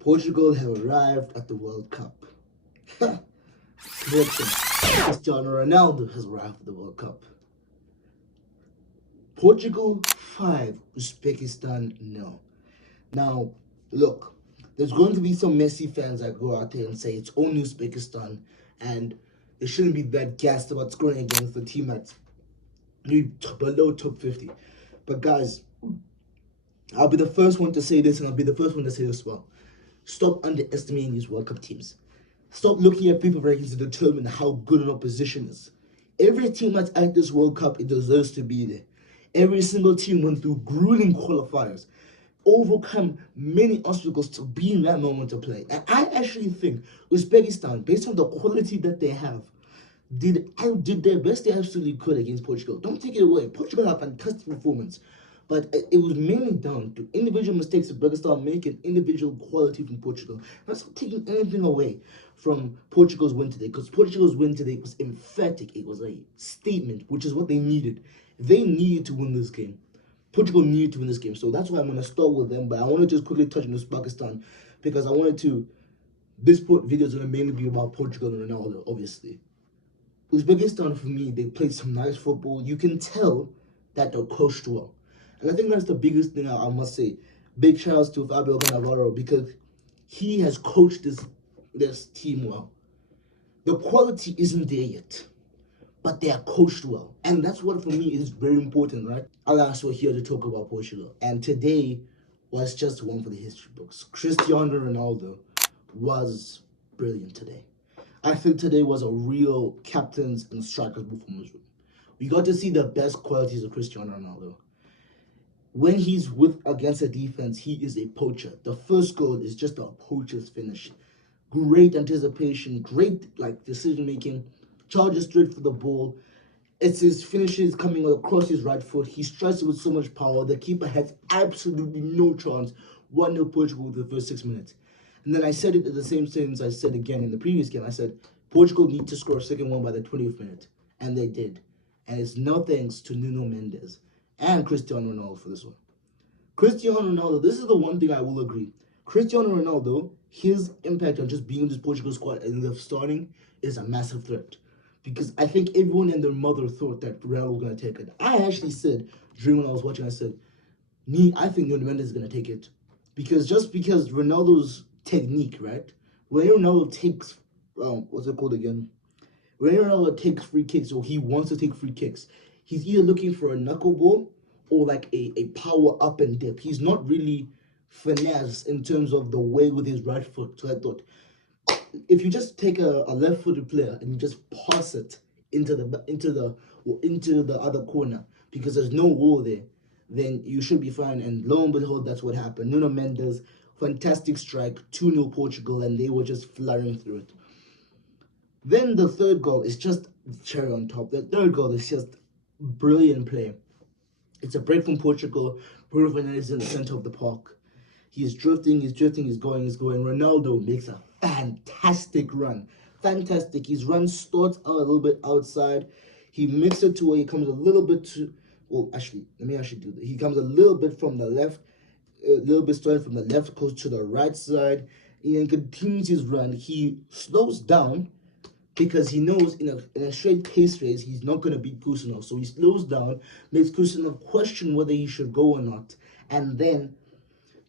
Portugal have arrived at the World Cup. Correction. Cristiano Ronaldo has arrived at the World Cup. Portugal 5, Uzbekistan no. Now, look, there's going to be some Messi fans that go out there and say it's only Uzbekistan and they shouldn't be that gassed about scoring against the team that's below top 50. But guys, I'll be the first one to say this, and I'll be the first one to say this as well. Stop underestimating these World Cup teams. Stop looking at FIFA rankings to determine how good an opposition is. Every team that's at this World Cup, it deserves to be there. Every single team went through grueling qualifiers, overcome many obstacles to be in that moment to play. And I actually think Uzbekistan, based on the quality that they have, did their best they absolutely could against Portugal. Don't take it away. Portugal had a fantastic performance. But it was mainly down to individual mistakes of Uzbekistan making individual quality from Portugal. That's not taking anything away from Portugal's win today, because Portugal's win today was emphatic. It was a statement, which is what they needed. They needed to win this game. Portugal needed to win this game. So that's why I'm going to start with them. But I want to just quickly touch on Uzbekistan, because I wanted to... This video is going to mainly be about Portugal and Ronaldo, obviously. Uzbekistan, for me, they played some nice football. You can tell that they're coached well. And I think that's the biggest thing I must say. Big shout outs to Fabio Cannavaro, because he has coached this team well. The quality isn't there yet, but they are coached well. And that's what, for me, is very important, right? Alas, we're here to talk about Portugal. And today was just one for the history books. Cristiano Ronaldo was brilliant today. I think today was a real captain's and striker's performance. We got to see the best qualities of Cristiano Ronaldo. When he's against a defense, he is a poacher. The first goal is just a poacher's finish. Great anticipation, great decision making, charges straight for the ball. It's his finishes coming across his right foot. He strikes it with so much power. The keeper has absolutely no chance. 1-0 Portugal with the first 6 minutes. And then I said it in the same sentence I said again in the previous game. I said Portugal need to score a second one by the 20th minute. And they did. And it's no thanks to Nuno Mendes and Cristiano Ronaldo for this one. Cristiano Ronaldo, this is the one thing I will agree. Cristiano Ronaldo, his impact on just being in this Portugal squad and the starting is a massive threat. Because I think everyone and their mother thought that Ronaldo was going to take it. I actually said, during when I was watching, I said, I think Nuno Mendes is going to take it. Because Ronaldo's technique, right? When Ronaldo takes, what's it called again? When Ronaldo takes free kicks, or he wants to take free kicks, he's either looking for a knuckleball or like a power up and dip. He's not really finesse in terms of the way with his right foot. So I thought, if you just take a left-footed player and you just pass it into the other corner, because there's no wall there, then you should be fine. And lo and behold, that's what happened. Nuno Mendes, fantastic strike, 2-0 Portugal, and they were just flying through it. Then the third goal is just cherry on top. The third goal is just brilliant play. It's a break from Portugal. Bruno Fernandes is in the center of the park. He's drifting, he's going. Ronaldo makes a fantastic run. Fantastic. His run starts out a little bit outside. He makes it to where he comes a little bit to... Well, actually, let me actually do that. He comes a little bit from the left, a little bit starting from the left, goes to the right side, and continues his run. He slows down, because he knows in a straight pace race, he's not going to beat Kusanov. So he slows down, makes Kusanov question whether he should go or not. And then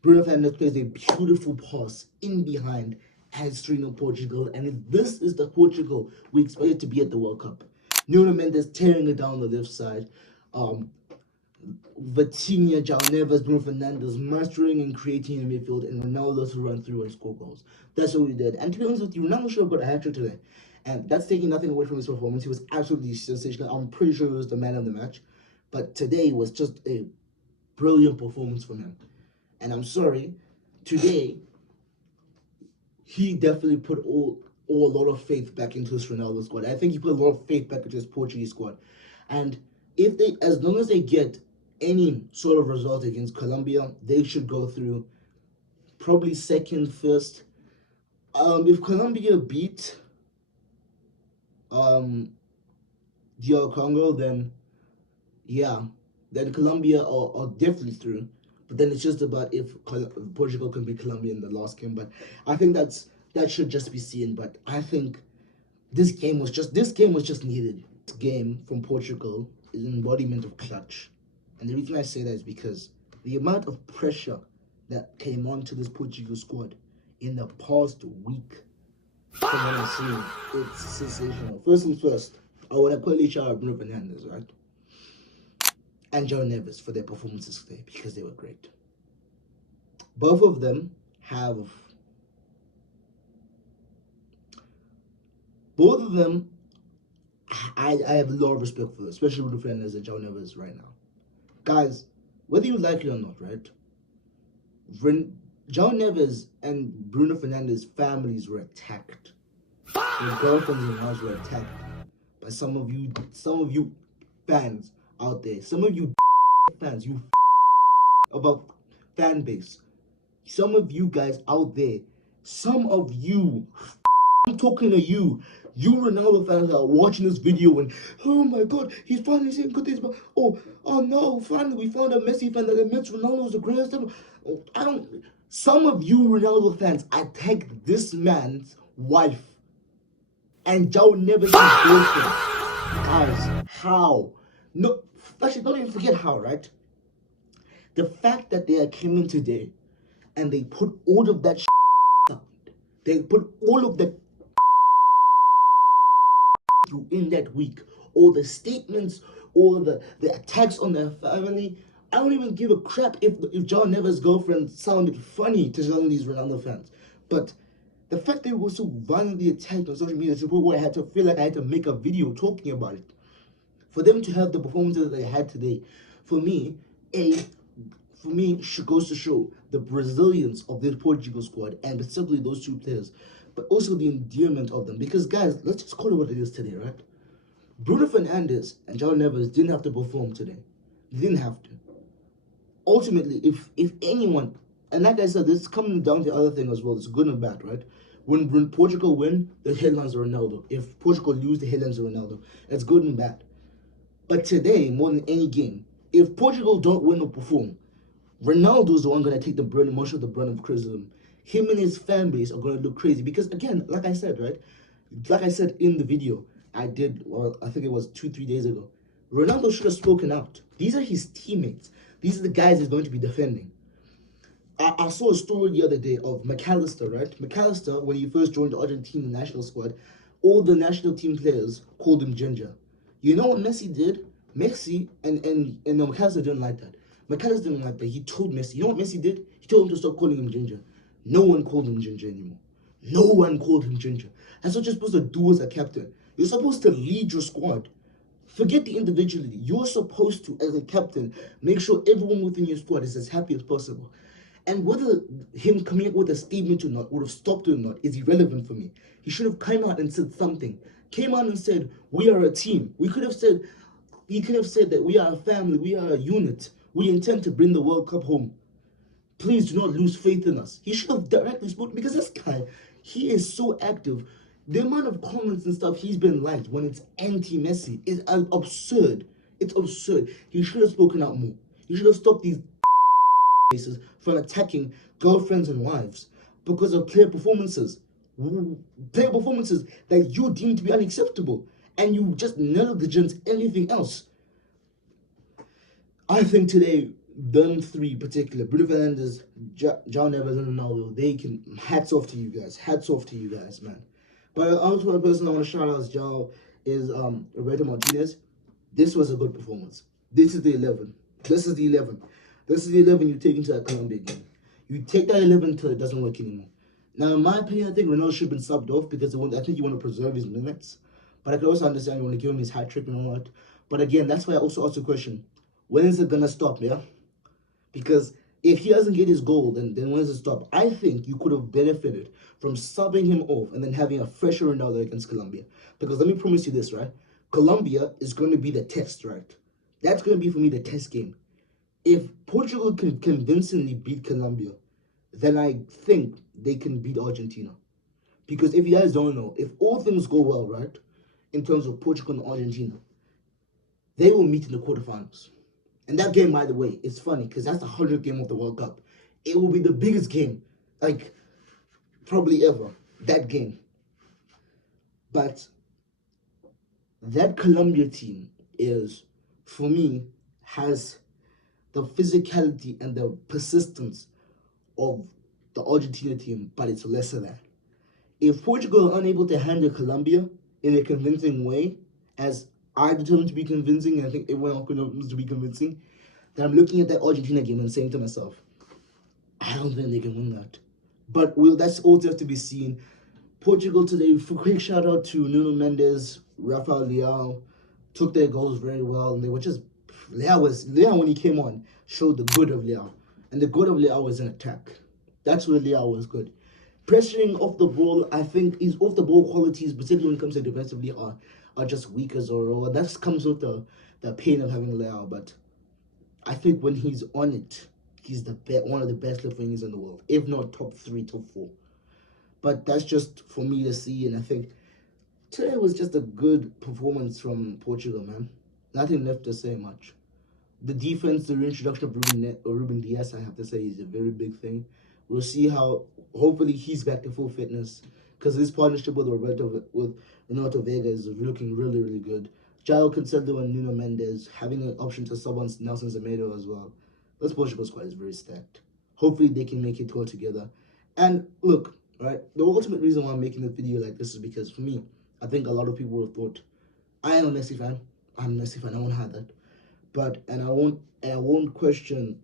Bruno Fernandes plays a beautiful pass in behind as 3-0 Portugal. And this is the Portugal we expected to be at the World Cup. Nuno Mendes tearing it down the left side. Vitinha, João Neves, Bruno Fernandes mastering and creating in the midfield, and Ronaldo to run through and score goals. That's what we did. And to be honest with you, Ronaldo should have got a hat-trick today. And that's taking nothing away from his performance. He was absolutely sensational. I'm pretty sure he was the man of the match. But today was just a brilliant performance from him. And I'm sorry, today, he definitely put a lot of faith back into this Ronaldo squad. I think he put a lot of faith back into this Portuguese squad. And as long as they get any sort of result against Colombia, they should go through probably second, first. If Colombia beat DR Congo, then yeah, then Colombia are definitely through. But then it's just about if Portugal can beat Colombia in the last game. But I think that should just be seen. But I think this game was just needed. This game from Portugal is an embodiment of clutch, and the reason I say that is because the amount of pressure that came onto this Portugal squad in the past week, from what I'm seeing, it's sensational. First things first, I want to quickly shout out Bruno Fernandes, right? And João Neves for their performances today because they were great. Both of them have I have a lot of respect for them, especially Bruno Fernandes and João Neves right now. Guys, whether you like it or not, right? João Neves and Bruno Fernandes' families were attacked. Their girlfriends and wives were attacked by some of you fans out there. Some of you fans, you about fan base. Some of you guys out there, some of you, I'm talking to you Ronaldo fans that are watching this video and, oh my god, he's finally saying good things about, oh no, finally we found a Messi fan that admits Ronaldo is the greatest ever. Some of you Ronaldo fans attacked this man's wife and João Neves' girlfriend. Guys, how? No, actually, don't even forget how, right? The fact that they came in today and they put all of that out, they put all of that through in that week, all the statements, all the attacks on their family. I don't even give a crap if João Neves' girlfriend sounded funny to some of these Ronaldo fans. But the fact they were so violently attacked on social media to the point where I had to feel like I had to make a video talking about it. For them to have the performances that they had today, for me, goes to show the resilience of this Portugal squad, and particularly those two players, but also the endearment of them. Because, guys, let's just call it what it is today, right? Bruno Fernandes and João Neves didn't have to perform today. They didn't have to. Ultimately, if anyone, and like I said, this is coming down to the other thing as well, it's good and bad, right? When Portugal win, the headlines are Ronaldo. If Portugal lose, the headlines are Ronaldo. It's good and bad. But today, more than any game, if Portugal don't win or perform, Ronaldo's the one going to take most of the brunt of criticism. Him and his fan base are going to look crazy. Because, again, like I said, right? Like I said in the video I did, well, I think it was 2-3 days ago, Ronaldo should have spoken out. These are his teammates. These are the guys he's going to be defending. I saw a story the other day of McAllister, right? McAllister, when he first joined the Argentina national squad, all the national team players called him Ginger. You know what Messi did? Messi and McAllister didn't like that. McAllister didn't like that. He told Messi, you know what Messi did? He told him to stop calling him Ginger. No one called him Ginger anymore. No one called him Ginger. That's what you're supposed to do as a captain. You're supposed to lead your squad. Forget the individuality. You're supposed to, as a captain, make sure everyone within your squad is as happy as possible. And whether him coming up with a statement or not would have stopped it or not is irrelevant for me. He should have come out and said something. Came out and said, we are a team. He could have said that we are a family, we are a unit. We intend to bring the World Cup home. Please do not lose faith in us. He should have directly spoken, because this guy, he is so active. The amount of comments and stuff he's been liked when it's anti-Messi is absurd. It's absurd. He should have spoken out more. He should have stopped these from attacking girlfriends and wives because of player performances that you deem to be unacceptable, and you just negligence anything else. I think today, them three in particular, Bruno Fernandes, João Neves, and Ronaldo, they can, hats off to you guys, man. But also one person I want to shout out as João is Roberto Martínez. This was a good performance. This is the 11. This is the 11 you take into that Colombia game. You take that 11 until it doesn't work anymore. Now, in my opinion, I think Ronaldo should have been subbed off because I think you want to preserve his minutes. But I can also understand you want to give him his hat trick and all that. But again, that's why I also asked the question, when is it going to stop, yeah? Because if he doesn't get his goal, then when does it stop? I think you could have benefited from subbing him off and then having a fresher Ronaldo against Colombia. Because let me promise you this, right? Colombia is going to be the test, right? That's going to be, for me, the test game. If Portugal can convincingly beat Colombia, then I think they can beat Argentina. Because if you guys don't know, if all things go well, right, in terms of Portugal and Argentina, they will meet in the quarterfinals. And that game, by the way, it's funny because that's the 100th game of the World Cup. It will be the biggest game, like, probably ever, that game. But that Colombia team is, for me, has the physicality and the persistence of the Argentina team, but it's lesser than. If Portugal are unable to handle Colombia in a convincing way, as I determined to be convincing, and I think everyone else determines to be convincing, then I'm looking at that Argentina game and saying to myself, I don't think they can win that. But that's also have to be seen. Portugal today, for quick shout out to Nuno Mendes, Rafael Leao, took their goals very well, and they were just Leao when he came on showed the good of Leao, and the good of Leao was in attack. That's where Leao was good. Pressuring off the ball, I think his off the ball qualities, particularly when it comes to defensively, are just weak as well. That comes with the pain of having Leao, but I think when he's on it, he's one of the best left wingers in the world, if not top 3, top 4. But that's just for me to see, and I think today was just a good performance from Portugal, man. Nothing left to say much. The defense, the reintroduction of Ruben Diaz, I have to say, is a very big thing. We'll see how, hopefully he's back to full fitness, because this partnership with Renato Vega is looking really, really good. João, Cancelo, and Nuno Mendes, having an option to sub on Nelson Semedo as well. This Portugal squad is very stacked. Hopefully they can make it all together. And look, right, the ultimate reason why I'm making a video like this is because, for me, I think a lot of people have thought, I am a Messi fan. I'm a Messi fan. I won't have that. But I won't question,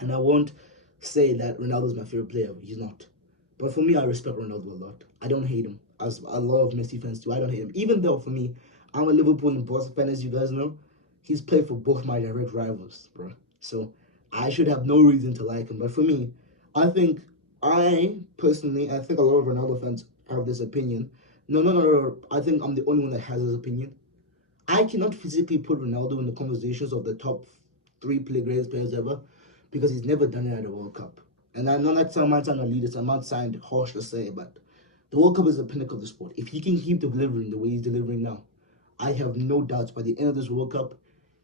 and I won't say that Ronaldo's my favorite player. He's not. But for me, I respect Ronaldo a lot. I don't hate him. As a lot of Messi fans do, I don't hate him. Even though, for me, I'm a Liverpool and Barca fan, as you guys know. He's played for both my direct rivals, bro. So I should have no reason to like him. But for me, I think I think a lot of Ronaldo fans have this opinion. No. I think I'm the only one that has this opinion. I cannot physically put Ronaldo in the conversations of the top 3 greatest players ever, because he's never done it at a World Cup. And I know that might sound elitist, I might sound harsh to say, but the World Cup is the pinnacle of the sport. If he can keep delivering the way he's delivering now, I have no doubts by the end of this World Cup,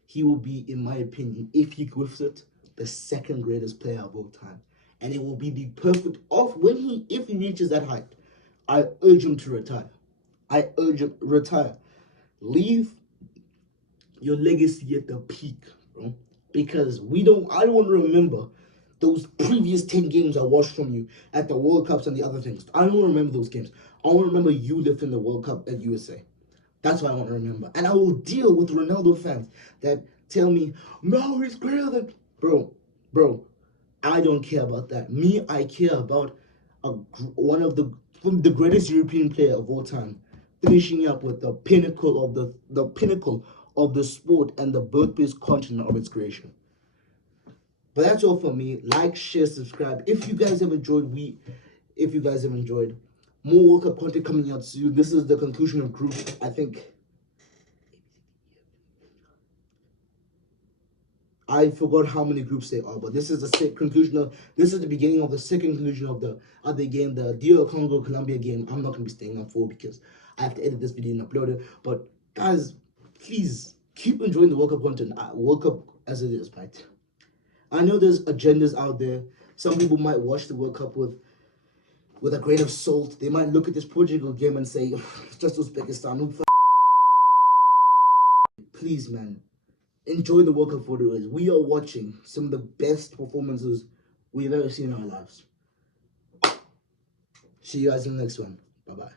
he will be, in my opinion, if he whiffs it, the 2nd greatest player of all time. And it will be the perfect if he reaches that height. I urge him to retire. I urge him retire. Leave your legacy at the peak, bro. Because I don't want to remember those previous 10 games I watched from you at the World Cups and the other things. I don't want to remember those games. I want to remember you lifting the World Cup at USA. That's what I want to remember. And I will deal with Ronaldo fans that tell me, no, he's greater than... Bro, I don't care about that. Me, I care about one of the greatest European player of all time, finishing up with the pinnacle of the sport and the birthplace continent of its creation. But that's all for me. Like, share, subscribe. If you guys have enjoyed, more World Cup content coming out soon. This is the conclusion of group. I think I forgot how many groups they are, but this is the conclusion this is the beginning of the second conclusion of the other game, the DR Congo Colombia game. I'm not gonna be staying up for because I have to edit this video and upload it. But guys, please keep enjoying the World Cup content. World Cup as it is, right? I know there's agendas out there. Some people might watch the World Cup with a grain of salt. They might look at this Portugal game and say, it's just Uzbekistan. Please, man, enjoy the World Cup for what it is. We are watching some of the best performances we've ever seen in our lives. See you guys in the next one. Bye-bye.